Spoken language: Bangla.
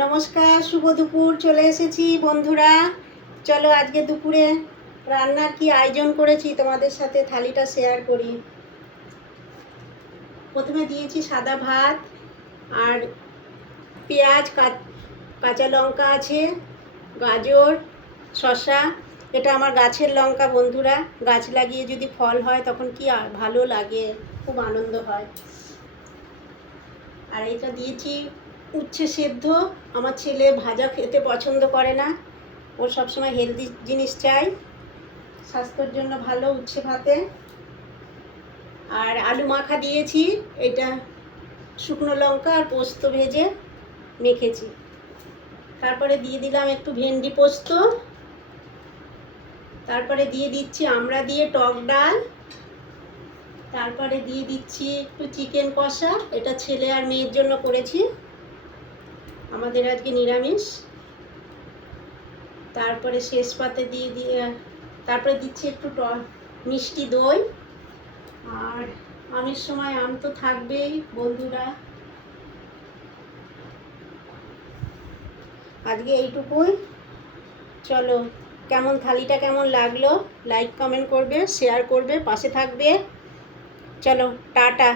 নমস্কার, শুভ দুপুর। চলে এসেছি বন্ধুরা। চলো আজকে দুপুরে রান্নার কি আয়োজন করেছি তোমাদের সাথে থালিটা শেয়ার করি। প্রথমে দিয়েছি সাদা ভাত আর পেঁয়াজ, কাঁচা লঙ্কা আছে, গাজর, শসা। এটা আমার গাছের লঙ্কা বন্ধুরা। গাছ লাগিয়ে যদি ফল হয় তখন কি ভালো লাগে, খুব আনন্দ হয়। আর এটা দিয়েছি উচ্ছে সেদ্ধ। আমার ছেলে ভাজা খেতে পছন্দ করে না, ও সবসময় হেলদি জিনিস চাই, স্বাস্থ্যের জন্য ভালো উচ্ছে ভাতে। আর আলু মাখা দিয়েছি, এটা শুকনো লঙ্কা আর পোস্ত ভেজে মেখেছি। তারপরে দিয়ে দিলাম একটু ভেন্ডি পোস্ত। তারপরে দিয়ে দিচ্ছি আমড়া দিয়ে টক ডাল। তারপরে দিয়ে দিচ্ছি একটু চিকেন কষা, এটা ছেলে আর মেয়ের জন্য করেছি, আমাদের আজকে নিরামিষ। তারপরে শেষ পাতে তারপরে দিচ্ছি একটু মিষ্টি দই। আর আমের সময় আম তো থাকবেই বন্ধুরা। আজকে এইটুকুই। চলো, থালিটা কেমন লাগলো লাইক কমেন্ট করবে, শেয়ার করবে, পাশে থাকবে। চলো টাটা।